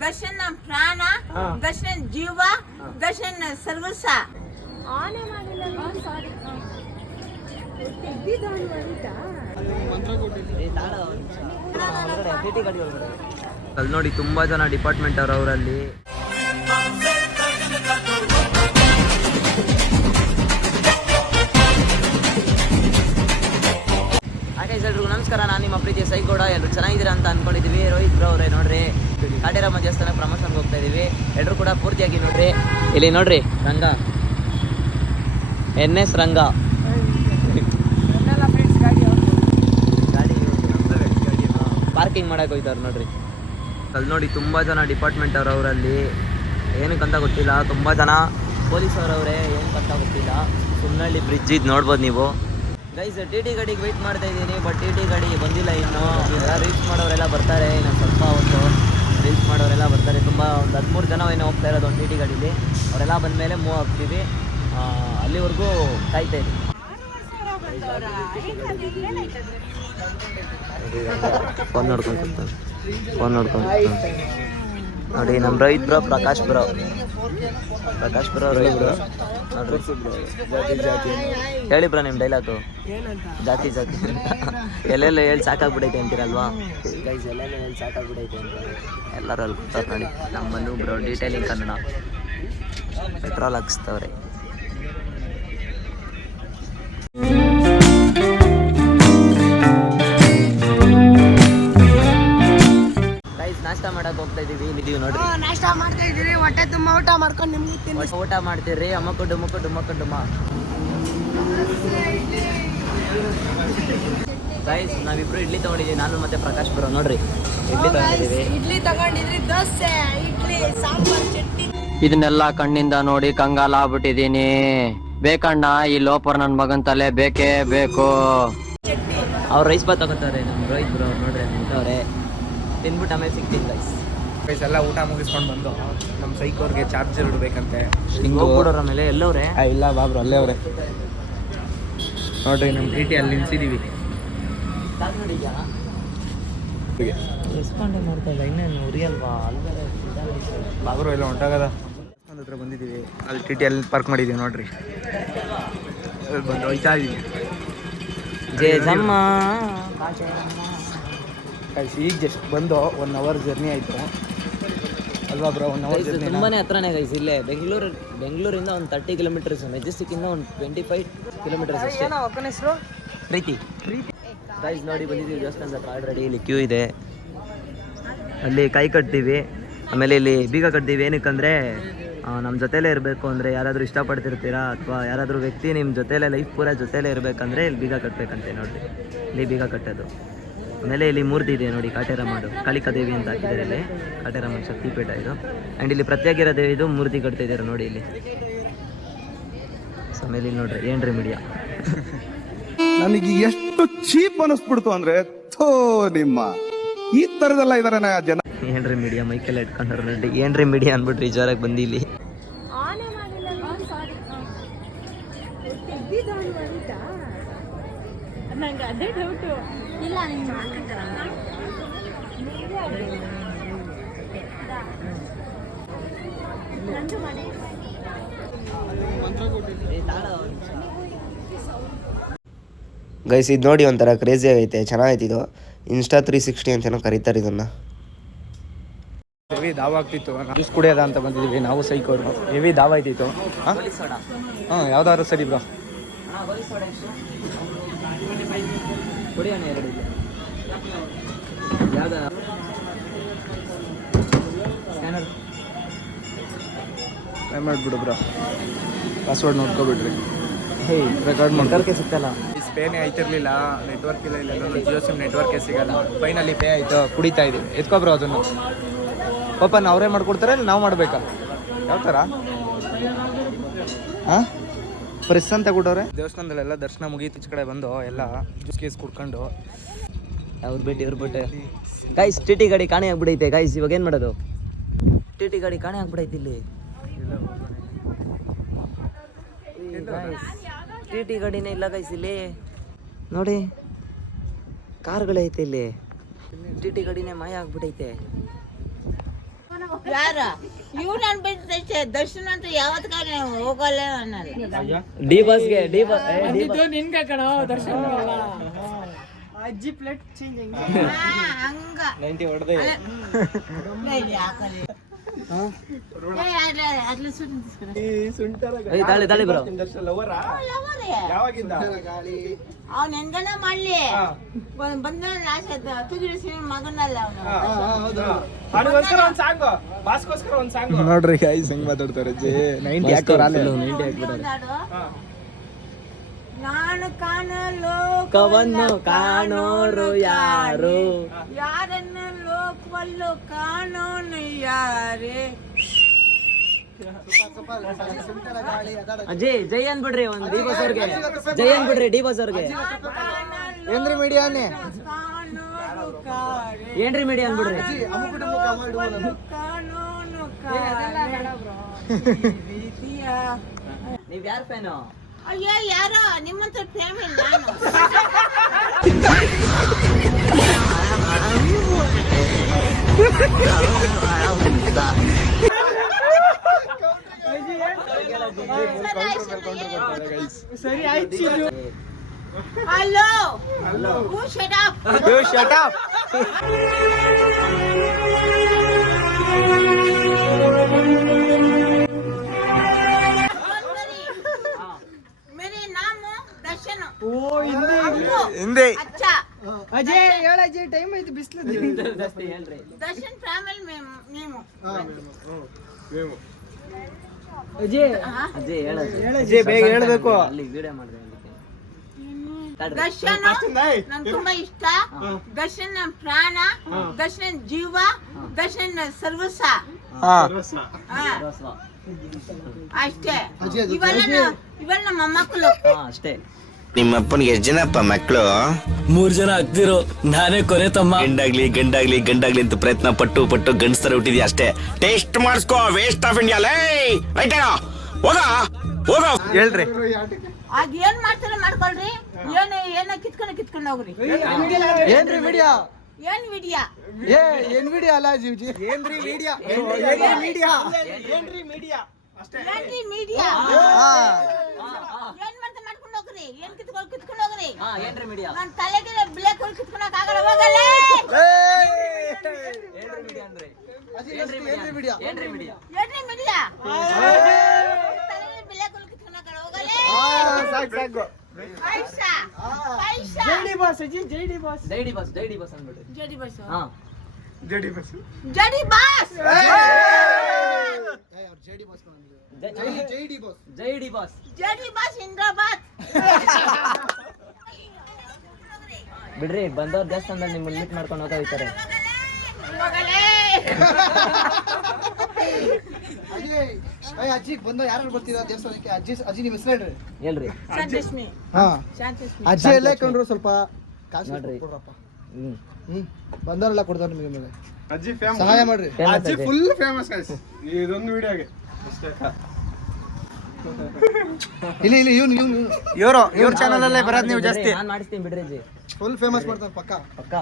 ಘರ್ಷಣ ಪ್ರಾಣ ದರ್ಶನ ಜೀವ ದರ್ಶನ ಸರ್ವಸ ಆನೆ ಮಾಡಿಲ್ಲ ಸಾರಿ. ಅಲ್ಲಿ ನೋಡಿ ತುಂಬಾ ಜನ ಡಿಪಾರ್ಟ್ಮೆಂಟ್ ಅವ್ರ ನಮಸ್ಕಾರ, ನಾನು ನಿಮ್ಮ ಪ್ರೀತಿ ಸೈಗೌಡ. ಎಲ್ಲರೂ ಚೆನ್ನಾಗಿದ್ದೀರಾ ಅಂತ ಅನ್ಕೊಂಡಿದೀವಿ. ರೋಹಿತ್ ಬ್ರೋ ಅವರೇ, ನೋಡ್ರಿ. ಕಾಟೇರಮ್ಮ ದೇವಸ್ಥಾನ ಪ್ರಮೋಷನ್ಗೆ ಹೋಗ್ತಾ ಇದ್ದೀವಿ ಎಲ್ಲರೂ ಕೂಡ ಪೂರ್ತಿಯಾಗಿ ನೋಡ್ರಿ. ಇಲ್ಲಿ ನೋಡ್ರಿ, Ranga. N S Ranga. Parking ಮಾಡಕ್ಕೆ ಹೋಗ್ತಾರೆ ನೋಡ್ರಿ. ಅಲ್ಲಿ ನೋಡಿ ತುಂಬಾ ಜನ ಡಿಪಾರ್ಟ್ಮೆಂಟ್ ಅವ್ರ ಅವರಲ್ಲಿ. ಏನಕ್ಕಂತ ಗೊತ್ತಿಲ್ಲ. ತುಂಬಾ ಜನ ಪೊಲೀಸ್ ಅವರವ್ರೆ ಏನಕ್ಕಂತ ಗೊತ್ತಿಲ್ಲ. ಸುಮ್ಮನಳ್ಳಿ ಬ್ರಿಡ್ಜ್ ಇದು ನೋಡ್ಬೋದು ನೀವು. ಗೈಸ್ ಟಿ ಟಿ ಗಾಡಿಗೆ ವೆಯ್ಟ್ ಮಾಡ್ತಾ ಇದ್ದೀನಿ ಬಟ್ ಟಿ ಟಿ ಗಾಡಿ ಬಂದಿಲ್ಲ ಇನ್ನು. ಎಲ್ಲ ರೀಚ್ ಮಾಡೋರೆಲ್ಲ ಬರ್ತಾರೆ, ಇನ್ನು ಸ್ವಲ್ಪ ಹೊತ್ತು ರೀಲ್ಸ್ ಮಾಡೋರೆಲ್ಲ ಬರ್ತಾರೆ. ತುಂಬ ಒಂದು ಹದಿಮೂರು ಜನ ಏನೋ ಹೋಗ್ತಾ ಇರೋದು ಒಂದು ಟಿ ಟಿ ಗಾಡೀಲಿ ಅವರೆಲ್ಲ ಬಂದಮೇಲೆ ಮೂವ್ ಆಗ್ತೀವಿ. ಅಲ್ಲಿವರೆಗೂ ಕಾಯ್ತಾ ಇದ್ದೀವಿ ಫೋನ್ ನೋಡ್ಕೊಂಡು ಫೋನ್ ನೋಡ್ಕೊಂಡು. ನೋಡಿ ನಮ್ಮ Rohit bro Prakash bro. Prakash bro Rohit bro. ನೋಡ್ರಿ. ಹೇಳಿ ಬ್ರೋ ನಿಮ್ಮ ಡೈಲಾಗು ಜಾತಿ ಜಾತಿ. ಎಲ್ಲೆಲ್ಲ ಹೇಳಿ ಸಾಕಾಗ್ಬಿಡೈತೆ ಅಂತೀರಲ್ವಾ? ಗೈಸ್ ಎಲ್ಲೆಲ್ಲ ಹೇಳಿ ಸಾಕಾಗ್ಬಿಡೈತೆ ಅಂತ. ಎಲ್ಲರೂ ಅಲ್ಲಿ ಕೂತಾರೆ ನೋಡಿ. ನಮ್ಮನ್ನು ಬ್ರೋ ಡೀಟೇಲಿಂಗ್ ಕನ್ನಡ. ಪೆಟ್ರೋಲ್ ಹಾಕ್ಸ್ತವ್ರೆ. ಇದೀವಿ ಇದೀವಿ ನೋಡ್ರಿ ನಾಷ್ಟ ಮಾಡ್ತಾ ಇದ್ದೀರಿ ಹೊಟ್ಟೆ ತುಂಬ ಊಟ ಮಾಡ್ಕೊಂಡು ನಿಮ್ಗೆ ತಿನ್ನಿ. ಊಟ ಮಾಡ್ತೀರಿ. ಅಮ್ಮಕ್ಕ ಡುಮ್ಮಕ್ಕ ಡುಮ್ಮಕ್ಕ ಡುಮ್ಮ ಗೈಸ್ ನಾವಿಬ್ರು ಇಡ್ಲಿ ತಗೊಂಡಿದ್ದೀವಿ. ನಾನು ಮತ್ತೆ ಪ್ರಕಾಶ್ ಬರೋ. ನೋಡ್ರಿ ಇಡ್ಲಿ ತಗೊಂಡಿದ್ದೀವಿ. ಇಡ್ಲಿ ತಗೊಂಡಿದ್ರಿ ದೋಸೆ ಇಡ್ಲಿ ಸಾಂಬಾರ್ ಚಟ್ನಿ. ಇದನ್ನೆಲ್ಲ ಕಣ್ಣಿಂದ ನೋಡಿ ಕಂಗಾಲ ಆಗ್ಬಿಟ್ಟಿದೀನಿ ಬೇಕಣ್ಣ ಈ ಲೋಪರ್ ನನ್ ಮಗನ್ ತಲೆ ಬೇಕೇ ಬೇಕು. ಅವ್ರು ರೈಸ್ ಬಾತ್ ತಗೋತಾರೆ ನಮ್ಮ ರೋಹಿತ್ ಬ್ರೋ. ನೋಡ್ರಿ ನಿಂತವ್ರೆ ತಿನ್ಬಿಟ್ಟು ಆಮೇಲೆ ಸಿಗ್ತೀನಿ ಗೈಸ್ ಗೈಸ್ ಎಲ್ಲ ಊಟ ಮುಗಿಸ್ಕೊಂಡು ಬಂದು ನಮ್ಮ ಸೈಕೋರ್ಗೆ ಚಾರ್ಜರ್ ಇಡಬೇಕಂತೆ. ಹೋಗ್ಬಿಡೋರ ಮೇಲೆ ಎಲ್ಲವ್ರೆ? ಇಲ್ಲ ಬಾಬ್ರು ಅಲ್ಲೇ ಅವರೇ. ನೋಡ್ರಿ ನಮ್ಮ ಟಿ ಟಿ ಅಲ್ಲಿ ನಿಲ್ಸಿದ್ದೀವಿ ರೆಸ್ಪಾಂಡೇ ಮಾಡ್ತಾ ಇಲ್ಲ ಇನ್ನೇನು ಉರಿಯಲ್ವಾ ಅಲ್ವೇ ಬಾಬ್ರು ಎಲ್ಲ ಹೊಂಟಾಗದ? ಒಂದು ಹತ್ರ ಬಂದಿದ್ದೀವಿ ಅಲ್ಲಿ ಟಿ ಟಿ ಅಲ್ಲಿ ಪಾರ್ಕ್ ಮಾಡಿದ್ದೀವಿ ನೋಡ್ರಿ. ಅಲ್ಲಿ ಬಂದು ಹೋಯ್ತಾ ಇದೀವಿ. ಜೇ ಜಮ್ಮ. ಈಗ ಜಸ್ಟ್ ಬಂದು ಒನ್ ಅವರ್ ಜರ್ನಿ ಆಯಿತು. ಅಲ್ವಾ ಬ್ರೋ ಒನ್ ಅವರ್ ಜರ್ನಿ ತುಂಬಾನೇ ಹತ್ರನೇ ಗೈಸ್ ಇಲ್ಲೇ ಬೆಂಗಳೂರು ಬೆಂಗಳೂರಿಂದ ಒಂದು ತರ್ಟಿ ಕಿಲೋಮೀಟರ್ಸ್ ಮೆಜೆಸ್ಟಿಕ್ಕಿಂದ ಒಂದು ಟ್ವೆಂಟಿ ಫೈವ್ ಕಿಲೋಮೀಟರ್ಸ್ ಅಷ್ಟೇ ಪ್ರೀತಿ. ಗೈಸ್ ನೋಡಿ ಬಂದಿದ್ದೀವಿ ದೇವಸ್ಥಾನದ ಕಾರ್ಡ್ ಆಲ್ರೆಡಿ ಇಲ್ಲಿ ಕ್ಯೂ ಇದೆ. ಅಲ್ಲಿ ಕೈ ಕಟ್ತೀವಿ ಆಮೇಲೆ ಇಲ್ಲಿ ಬೀಗ ಕಟ್ತೀವಿ. ಏನಕ್ಕಂದರೆ ನಮ್ಮ ಜೊತೆಲೇ ಇರಬೇಕು ಅಂದರೆ ಯಾರಾದರೂ ಇಷ್ಟಪಡ್ತಿರ್ತೀರಾ ಅಥವಾ ಯಾರಾದರೂ ವ್ಯಕ್ತಿ ನಿಮ್ಮ ಜೊತೆಲೇ ಲೈಫ್ ಪೂರ ಜೊತೆಲೇ ಇರಬೇಕಂದ್ರೆ ಇಲ್ಲಿ ಬೀಗ ಕಟ್ಟಬೇಕಂತೆ ನೋಡಿರಿ. ಇಲ್ಲಿ ಬೀಗ ಕಟ್ಟೋದು. ಆಮೇಲೆ ಇಲ್ಲಿ ಮೂರ್ತಿ ಇದೆ ನೋಡಿ ಕಾಟೇರಮ್ಮಡು ಕಾಳಿಕಾ ದೇವಿ ಅಂತ ಹಾಕಿದ್ದಾರೆ ಇಲ್ಲಿ. ಕಾಟೇರಮ್ಮ ಶಕ್ತಿಪೀಠ ಇದು. ಆ್ಯಂಡ್ ಇಲ್ಲಿ ಪ್ರತ್ಯಾಗಿರ ದೇವಿದು ಮೂರ್ತಿ ಕಟ್ತಿದ್ದಾರೆ ನೋಡಿ ಇಲ್ಲಿ. ಸೊ ಆಮೇಲೆ ಇಲ್ಲಿ ನೋಡ್ರಿ ಏನ್ರಿ ಮೀಡಿಯಾ ನನಗೆ ಎಷ್ಟು ಚೀಪ್ ಅನಿಸ್ಬಿಡ್ತು ಅಂದ್ರೆ ಥೋ ನಿಮ್ಮ. ಈ ತರದೆಲ್ಲ ಇದಾರೆ ಜನ. ಏನ್ರಿ ಮೀಡಿಯಾ ಮೈಕೆಲ್ಲ ಇಟ್ಕೊಂಡ್ರೆ ನೋಡಿ. ಏನ್ರಿ ಮೀಡಿಯಾ ಅನ್ಬಿಟ್ರಿ ಜೋರಾಗಿ ಬಂದಿ ಇಲ್ಲಿ ಆನೆ ಮಾಡಿಲ್ಲ ಸಾರಿ ನಂಗೆ ಅದೇ ಡೌಟು ಇಲ್ಲ ಗೈಸ್ ಇದು ನೋಡಿ ಒಂಥರ ಕ್ರೇಜಿ ಆಗೈತೆ. ಚೆನ್ನಾಗೈತೆ ಇದು. ಇನ್ಸ್ಟಾ ತ್ರೀ ಸಿಕ್ಸ್ಟಿ ಅಂತೇನೋ ಕರೀತಾರೆ ಇದನ್ನ. ಹೆವಿ ದಾವ ಆಗ್ತಿತ್ತು. ಜ್ಯೂಸ್ ಕುಡಿಯೋದ ಅಂತ ಬಂದಿದ್ವಿ ನಾವು ಸೈಕೋರು ಹೆವಿ ದಾವ ಆಯ್ತಿತ್ತು ಹಾಂ ಯಾವ್ದಾದ್ರು ಸರಿ ಬ್ರೋ. ಕುಡಿಯೋಣ ಎರಡು ಇಲ್ಲಿ. ಯಾವ್ದ? ಸ್ಕ್ಯಾನರ್ ಟ್ರೈ ಮಾಡಿಬಿಡು ಬ್ರೋ ಪಾಸ್ವರ್ಡ್ ನೋಡ್ಕೊಬಿಡ್ರಿ. ಹೇ ರೆಕಾರ್ಡ್ ನೆಟ್ವರ್ಕೆ ಸಿಗ್ತಲ್ಲ ಪೇನೇ ಆಯ್ತಿರ್ಲಿಲ್ಲ ನೆಟ್ವರ್ಕ್ ಇಲ್ಲ ಇಲ್ಲ ಜಿಯೋ ಸಿಮ್ ನೆಟ್ವರ್ಕೇ ಸಿಗಲ್ಲ. ಫೈನಲಿ ಪೇ ಆಯಿತು ಕುಡಿತಾ ಇದ್ದೀವಿ ಎತ್ಕೊಬ್ರು ಅದನ್ನು. ಓಪನ್ ಅವರೇ ಮಾಡ್ಕೊಡ್ತಾರೆ ಇಲ್ಲ ನಾವು ಮಾಡಬೇಕಾ? ಯಾವ ಥರ ಹಾಂ? ಪ್ರೆಸ್ ಅಂತ ಕೊಟ್ಟವ್ರೆ ದೇವಸ್ಥಾನದಲ್ಲೆಲ್ಲ ದರ್ಶನ ಮುಗೀತು ಈಚೆ ಕಡೆ ಬಂದು ಎಲ್ಲ ಜ್ಯೂಸ್ ಕೇಸ್ ಕುಡ್ಕೊಂಡು. ಅವ್ರು ಬಿಟ್ಟು ಇವ್ರು ಬಿಟ್ಟು? ಗಾಯ್ಸ್ ಟಿ ಟಿ ಗಾಡಿ ಕಾಣೆ ಆಗ್ಬಿಡೈತೆ. ಗಾಯ್ಸ್ ಇವಾಗ ಏನು ಮಾಡೋದು? ಟಿ ಟಿ ಗಾಡಿ ಕಾಣೆ ಆಗ್ಬಿಡೈತೆ ಇಲ್ಲಿ. ಟಿ ಟಿ ಗಾಡಿನೇ ಇಲ್ಲ ಗಾಯ್ಸ್ ಇಲ್ಲಿ. ನೋಡಿ ಕಾರ್ಗಳೈತೆ ಇಲ್ಲಿ. ಟಿ ಟಿ ಗಾಡಿನೇ ಮಾಯ ಆಗ್ಬಿಟ್ಟೈತೆ ಯಾರ? ಇವ್ ನನ್ ಬಿಟ್ಟೆ ದರ್ಶನ ಅಂತ ಯಾವತ್ ಕಾಲ ಹೋಗಲ್ಲ ಅನ್ನಲ್ಲ. ಡಿ ಬಸ್ಗೆ ಡಿ ಬಸ್ ಡಿ ಬಸ್. ನಿನ್ಗೆ ಕಣ ದರ್ಶನ ಅಜ್ಜಿ ಪ್ಲೇಟ್ ಚೇಂಜ್ ಹಾ, ಹಂಗ. ನೈಂಟಿ ಹೊಡೆದೆ? ಏ, ಬ್ರೋ. ಲವರಾ. ಯಾವಾಗಿಂದ? ಅವ್ನ್ ಹೆಂಗನ ಮಾಡ್ಲಿ? ಒಂದ್ ಬಂದ ತುಗಿಡಿಸಿ ಮಗನಲ್ಲ ಅವನು. ಅವನಿಗೋಸ್ಕರ ಒಂದ್ ಸಾಂಗ್ ಬಾಸ್ಗೋಸ್ಕರ ಒಂದ್ ಸಾಂಗ್ ನೋಡ್ರಿ ಗೈಸ್ ಹೆಂಗ್ ಮಾತಾಡ್ತಾರೆ ಅಜ್ಜಿ? ನೈಂಟಿ ನಾನು ಕಾಣಲು ಕವನ್ನು ಕಾಣೋರು ಯಾರು ಯಾರನ್ನ ಲೋಕವಲ್ಲು ಕಾಣೋನು ಯಾರೇ ಅಜಿ ಜೈ ಅನ್ಬಿಡ್ರಿ ಒಂದ್ ಡಿ ಬಸ್ ಅವ್ರಿಗೆ ಜೈ ಅನ್ಬಿಡ್ರಿ ಡಿ ಬಸ್ ಅವ್ರಿಗೆ ಏನ್ರಿ ಮೀಡಿಯಾನೆ ಕಾರೆ ಏನ್ರಿ ಮೀಡಿಯಾ ಅನ್ಬಿಡ್ರಿ ನೀವ್ ಯಾರ ಫ್ಯಾನು ಅಯ್ಯೋ ಯಾರೋ ನಿಮ್ಮಂತ ಫ್ಯಾಮಿಲಿ ನಾನು. ಸರಿ ಆಯ್ತು ಹಲೋ ಹೂ ಶಟ್ ಅಪ್ ಶಟ್ ಅಪ್ ಹಿಂದೆ. ಅಜಯ್ ಹೇಳ ಅಜಯ್ ಟೈಮ್ ಐತಿ ಬಿಸಿಲು ದರ್ಶನ್ ಫ್ಯಾಮಿಲಿ ಬೇಗ ಹೇಳಬೇಕು. ಅಲ್ಲಿ ವಿಡಿಯೋ ದರ್ಶನ್ ನನ್ ತುಂಬಾ ಇಷ್ಟ. ದರ್ಶನ್ ನನ್ ಪ್ರಾಣ. ದರ್ಶನ್ ಜೀವ. ದರ್ಶನ್ ಸರ್ವಸ ಅಷ್ಟೇ. ಇವೆಲ್ಲ ಇವೆಲ್ಲ ನಮ್ಮ ಮಕ್ಕಳು ಅಷ್ಟೇ. ನಿಮ್ಮಪ್ಪನಿಗೆ ಎಷ್ಟು ಜನಪ್ಪ ಮಕ್ಕಳು? ಮೂರ್ ಜನ ಆಗ್ತಿರೋ ನಾನೇ ಕೊನೆ ತಮ್ಮ. ಗಂಡಾಗ್ಲಿ ಗಂಡಾಗ್ಲಿ ಗಂಡಾಗ್ಲಿ ಅಂತ ಪ್ರಯತ್ನ ಪಟ್ಟು ಪಟ್ಟು ಗಂಡಸ್ತರ ಹುಟ್ಟಿದ್ಯಾ ಅಷ್ಟೇ. ಟೇಸ್ಟ್ ಮಾಡಿಸ್ಕೋ ವೇಸ್ಟ್ ಆಫ್ ಇಂಡಿಯಾ ಲೇ! ರೈಟ್ ಹೋಗ ಹೋಗ. ಹೇಳ್ರಿ. ಅದ್ ಏನ್ ಮಾಡ್ತೀರ ಮಾಡ್ಕೊಳ್ರಿ? ಏನ್ ಏನ ಕಿತ್ಕೊಂಡು ಕಿತ್ಕೊಂಡು ಹೋಗ್ರಿ. ಏನ್ರಿ ವಿಡಿಯೋ? ಏನ್ ವಿಡಿಯಾ? ಏ ಏನ್ ಮೀಡಿಯಾ ಅಲ್ಲ ಜೀವ್ಜಿ? ಏನ್ರಿ ಮೀಡಿಯಾ ಏನ್ರಿ ಮೀಡಿಯಾ ಏನ್ರಿ ಮೀಡಿಯಾ ಅಷ್ಟೇ. ಏನ್ರಿ ಮೀಡಿಯಾ ಹಾ. ಏನ್ ಮಾಡ್ತಾ ಮಾಡ್ಕೊಂಡ್ ಹೋಗ್ರಿ. ಏನ್ ಕಿತ್ಕೊಂಡ್ ಕಿತ್ಕೊಂಡ್ ಹೋಗ್ರಿ? ಹಾ ಏನ್ ಮೀಡಿಯಾ ನನ್ ತಲೆಗೆ ಬ್ಲೇಕ್ ಹೋಗಿ ಕಿತ್ಕೊಳಕ್ ಆಗಲ್ಲ ಹೋಗಲ್ಲ ಏನ್ ಅಂದ್ರೆ? ಏನ್ ಏನ್ ತಲೆಗೆ ಬ್ಲೇಕ್ ಕಿತ್ಕೊಳಕ್ ಹೋಗಲ್ಲ ಸಾಕು ಸಾಕು. ಪೈಸಾ ಪೈಸಾ boss boss. Boss boss boss ಜಡಿ ಬಸ್? ಹಾ. ಜಡಿ ಬಸ್. ಜಡಿ ಬಾಸ್! ಜೈ ಡಿ ಬಸ್ ಜೈ ಡಿ ಬಸ್ ಜಡಿ ಬಾಸ್ ಇಂದ್ರಾಬಾದ್. ಬಿಡ್ರಿ ಬಂದವ್ರ ದೇವಸ್ಥಾನದಲ್ಲಿ ನಿಮ್ಮ ಮೀಟ್ ಮಾಡ್ಕೊಂಡು ಹೋಗ್ತಾ ಇರ್ತಾರೆ. ಅಜ್ಜಿ ಬಂದ ಯಾರು ಬರ್ತೀರಾ ದೇವಸ್ಥಾನಕ್ಕೆ? ಅಜ್ಜಿ ಅಜ್ಜಿ ನಿಮ್ಮ ಹೆಸರು ಹೇಳ್ರಿ. ಹೇಳ್ರಿ. ಶಾಂತಸ್ಮಿ ಹಾ. ಶಾಂತಸ್ಮಿ ಅಜ್ಜಿ ಎಲ್ಲ ಕಂಡ್ರು ಸ್ವಲ್ಪ ಕಾಸು ನೋಡ್ರಿ. ಕೊಡ್ರಪ್ಪ. ಹ್ಮ್. ಹ್ಮ್. ಬಂದವರೆಲ್ಲ ಕೊಡ್ತಾರೆ ನಿಮಗೆ ಮೇಲೆ. ಅಜ್ಜಿ ಫೇಮಸ್ ಸಹಾಯ ಮಾಡ್ರಿ. ಅಜ್ಜಿ. ಫುಲ್ ಫೇಮಸ್ ಗೈಸ್ ಇದೊಂದು ವಿಡಿಯೋಗೆ ಇಲ್ಲಿ ಇಲ್ಲಿ ಇವ್ನು ಇವ್ನು ಇವ್ನು. ಇವರು ಇವ್ರ ಚಾನಲ್ ಅಲ್ಲೇ ಬರೋದು ನೀವು ಜಾಸ್ತಿ. ನಾನು ಮಾಡಿಸ್ತೀನಿ ಬಿಡ್ರಿ ಅಜ್ಜಿ. ಫುಲ್ ಫೇಮಸ್ ಮಾಡ್ತಾರೆ ಪಕ್ಕ? ಪಕ್ಕ.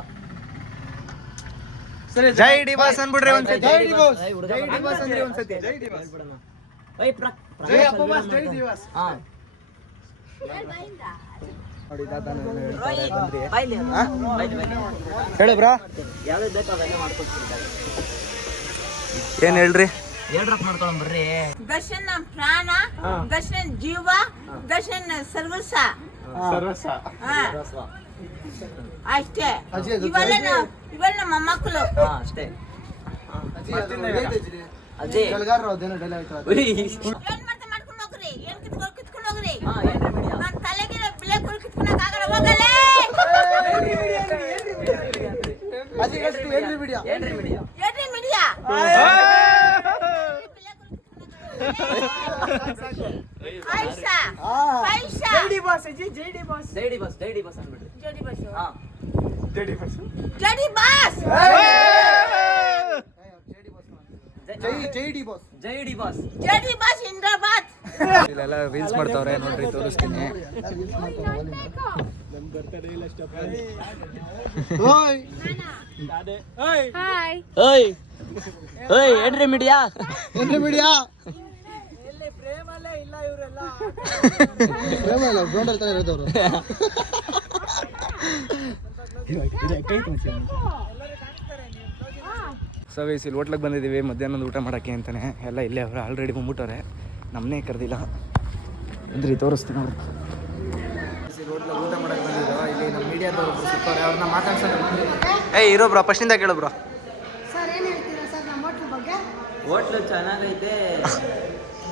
ಸರಿ ಜೈ ಡಿ ಬಾಸ್ ಅನ್ಬಿಡ್ರಿ ಒಂದ್ಸತಿ. ಜೈ ಡಿ ಬಾಸ್ ಜೈ ಡಿ ಬಾಸ್ ಅಂದ್ರೆ ಒಂದ್ಸತಿ. ಜೈ ಡಿ ಬಾಸ್ ಜೈ ಅಪ್ಪ ಬಾಸ್ ಜೈ ಡಿ ಬಾಸ್ ಹಾ. ನೋಡಿ ಹೇಳು ಬ್ರಾ. ಏನ್ ಹೇಳ್ರಿ? ಮಾಡ್ಕೊಳಂ ಬರ್ರಿ. ದರ್ಶನ್ ಪ್ರಾಣ ದರ್ಶನ್ ಜೀವ ದರ್ಶನ್ ಸರ್ವಸ ಹಾ, ರಸ್ವ. ಅಷ್ಟೇ. ಇವೆಲ್ಲ ಇವೆಲ್ಲ ನಮ್ಮ ಮೊಮ್ಮಕ್ಕಳು ಹಾ ಅಷ್ಟೇ. ಅಜ್ಜಿ ಅದು. ಏನ್ ಮಾಡ್ತಾ ಮಾಡ್ಕೊಂಡು ಹೋಗ್ರಿ? ಏನ್ ಕಿತ್ಕೊಂಡು ಕಿತ್ಕೊಂಡು ಹೋಗ್ರಿ ಹಾ ಏನ್ರಿ ಮೀಡಿಯಾ ನನ್ ತಲೆಗೆ ಬ್ಲೇಕ್ ಹೋಗಿ ಕಿತ್ಕೊಳಕ್ ಆಗಲ್ಲ ಹೋಗಲೇ ಅಜ್ಜಿ ಎಷ್ಟು ಏನ್ರಿ ಬಿಡಿಯಾ ಏನ್ರಿ ಮೀಡಿಯಾ ಏನ್ರಿ ಮೀಡಿಯಾ ಪೈಸಾ ಪೈಸಾ ಜೈ ಡಿ ಬಾಸ್ ಜಿ ಜೈ ಡಿ ಬಾಸ್ ಜೈ ಡಿ ಬಸ್. ಜೈ ಡಿ ಬಸ್ ಅನ್ಬಿಡ್ರಿ ಜೆಡಿ ಬಸ್? ಹಾ. ಜೈ ಡಿ ಬಾಸ್. ಜಡಿ ಬಾಸ್? ಜೈ ಜೈ ಡಿ ಬಾಸ್. ಜೈ ಡಿ ಬಸ್. ಜಡಿ ಬಾಸ್ ಇಂದ್ರಾಬಾದ್. ಇಲ್ಲೆಲ್ಲ ರೀಲ್ಸ್ ಮಾಡ್ತಾವ್ರೆ ನೋಡ್ರಿ ತೋರಿಸ್ತೀನಿ. ಓಯ್. ಓಯ್. ಓಯ್. ಏನ್ರಿ ಮೀಡಿಯಾ ಏನ್ರಿ ಮೀಡಿಯಾ ಪ್ರೇಮ ಇಲ್ಲ ಗ್ರೌಂಡಲ್ಲಿ ತಾನೇ ಇರೋದವ್ರು. ಸೊ ಗೈಸ್ ಇಲ್ಲಿ ಹೋಟ್ಲಿಗೆ ಬಂದಿದ್ದೀವಿ. ಮಧ್ಯಾಹ್ನದ ಊಟ ಮಾಡಕ್ಕೆ ಅಂತಾನೆ. ಎಲ್ಲ ಇಲ್ಲೇ ಅವ್ರ ಆಲ್ರೆಡಿ ಬಂದ್ಬಿಟ್ಟವ್ರೆ. ನಮ್ಮನ್ನೇ ಕರೆದಿಲ್ಲ. ಅಂದ್ರಿ ತೋರಿಸ್ತೀನಿ ಅವ್ರು ಊಟ ಮಾಡಕ್ಕೆ ಮೀಡಿಯಾದವ್ರು ಒಬ್ರು ಸಿಕ್ಕವ್ರೆ ಅವ್ರನ್ನ ಮಾತಾಡ್ಸೋಕೆ ಏಯ್ ಇರೋ ಬ್ರೋ ಫಸ್ಟಿಂದ ಕೇಳು ಬ್ರೋ ಸರ್ ಏನು ಹೇಳ್ತೀರಾ ಸರ್ ನಮ್ಮ ಹೋಟ್ಲ್ ಬಗ್ಗೆ ಹೋಟ್ಲು ಚೆನ್ನಾಗೈತೆ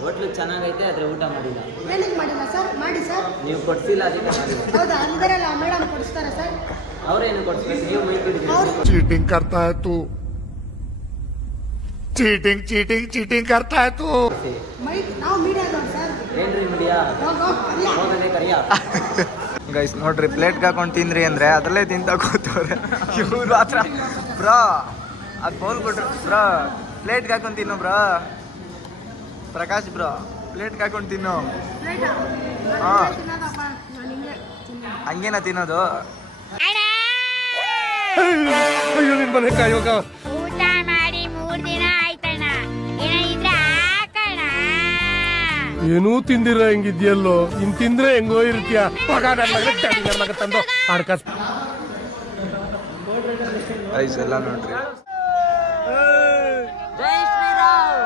ಹೋಟ್ಲು ಚೆನ್ನಾಗೈತೆ ಆದ್ರೆ ಊಟ ಮಾಡಿಲ್ಲ ಏನಕ್ಕೆ ಮಾಡಿಲ್ಲ ಸರ್ ಮಾಡಿ ಸರ್ ನೀವು ಕೊಡ್ಸಿಲ್ಲ ಅದಕ್ಕೆ ಮಾಡಿಲ್ಲ ಹೌದಾ ಅಲ್ಲಿದ್ದಾರಲ್ಲ ಮೇಡಮ್ ಕೊಡಿಸ್ತಾರಾ ಸರ್ ಅವ್ರೇನು ಕೊಡ್ಸ್ಬೇಕು ನೀವು ಮೈ ಅವ್ರು चीटिंग करता है तू चीटिंग चीटिंग चीटिंग करता है तू ಮೈಕ್ ನಾವು ಮೀಡಿಯಾದವ್ರು ಸರ್ ಏನ್ರಿ ಮೀಡಿಯಾ ಹೋಗ್ ಹೋಗ್ ಕರಿಯ ಹೋಗದೆ ಕರಿಯ ಗೈಸ್ ನೋಡ್ರಿ ಪ್ಲೇಟ್ಗೆ ಹಾಕೊಂಡು ತಿಂದ್ರಿ ಅಂದರೆ ಅದರಲ್ಲೇ ತಿಂತ ಕೂತವ್ರೆ. ಇವ್ರು ಮಾತ್ರ. ಬ್ರಾ ಅದು ಬೌಲ್ ಕೊಟ್ರು. ಬ್ರಾ ಪ್ಲೇಟ್ಗೆ ಹಾಕೊಂಡು ತಿನ್ನು, ಬ್ರಾ. ಪ್ರಕಾಶ್ ಬ್ರಾ ಪ್ಲೇಟ್ಗೆ ಹಾಕೊಂಡು ತಿನ್ನು. ಹಾಂ. ಹಂಗೇನ ತಿನ್ನೋದು? ಊಟ ಮಾಡಿ ಏನೂ ತಿಂದಿರ ಹೆಂಗಿದ್ಯಲ್ಲೋ? ಇನ್ ತಿಂದ್ರೆ ಹೆಂಗೋ ಇರ್ತೀಯ? ತಂದು ಆಡ್ಕಸ್. ಐಸ್ ಎಲ್ಲ ನೋಡ್ರಿ. ಜೈ ಶ್ರೀರಾಮ್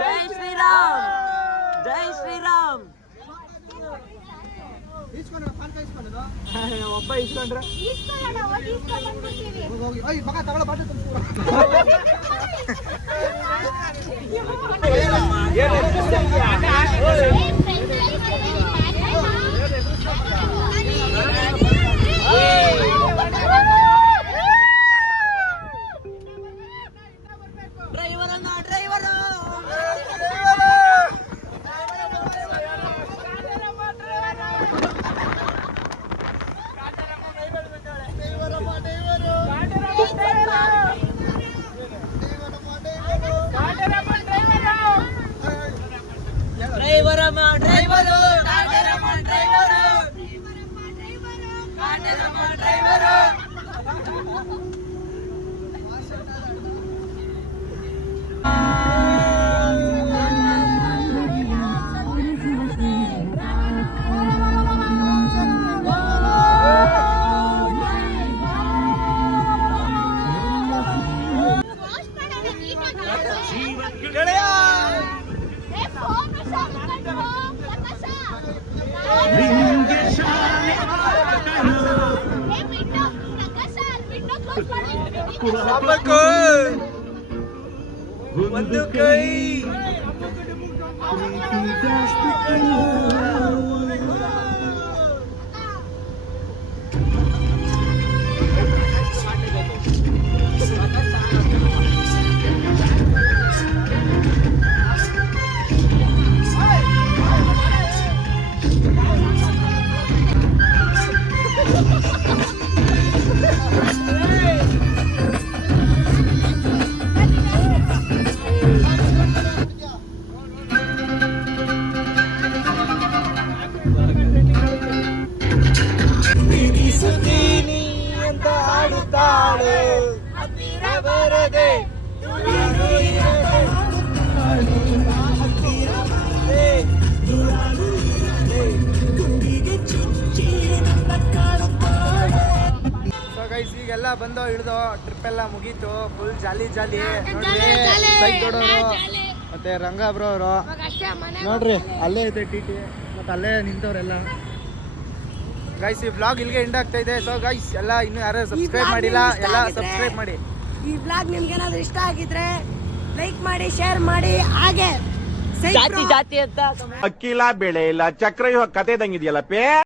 ಜೈ ಶ್ರೀರಾಮ್ ಜೈ ಶ್ರೀರಾಮ್. ಒಬ್ಬ ಇಸ್ಕೊಂಡ್ರೆ ಹೋಗಿ ಮಗ ತಗೊಳ್ಳೋ ಬಾಟಲ್ ತುಂಬಿಸ್ಕೊಡು. 耶！ಅಂತ ಈಗೆಲ್ಲ ಬಂದೋ ಇಳ್ದೋ ಟ್ರಿಪ್ ಎಲ್ಲ ಮುಗೀತು ಫುಲ್ ಜಾಲಿ ಜಾಲಿ. ನೋಡ್ರಿ ಸೈಕ್ ದೊಡ್ಡವರು ಮತ್ತೆ ರಂಗ ಬ್ರೋ ಅವರು. ನೋಡ್ರಿ ಅಲ್ಲೇ ಇದೆ ಟಿ ಟಿ ಮತ್ತೆ ಅಲ್ಲೇ ನಿಂತವ್ರೆಲ್ಲ. ಗೈಸ್ ಈ ಬ್ಲಾಗ್ ಇಲ್ಲಿಗೆ ಎಂಡ್ ಆಗ್ತಾ ಇದೆ. ಸೊ ಗೈಸ್ ಎಲ್ಲ ಇನ್ನು ಯಾರು ಸಬ್ಸ್ಕ್ರೈಬ್ ಮಾಡಿಲ್ಲ ಎಲ್ಲ ಸಬ್ಸ್ಕ್ರೈಬ್ ಮಾಡಿ. ಈ ಬ್ಲಾಗ್ ನಿಮ್ಗೆ ಏನಾದ್ರು ಇಷ್ಟ ಆಗಿದ್ರೆ ಲೈಕ್ ಮಾಡಿ ಶೇರ್ ಮಾಡಿ ಹಾಗೆ. ಜಾತಿ ಜಾತಿ ಅಂತ. ಅಕ್ಕಿಲ್ಲ ಬೆಳೆ ಇಲ್ಲ ಚಕ್ರ ಕತೆ ಇದಂಗಿದೆಯಲ್ಲ ಪೇ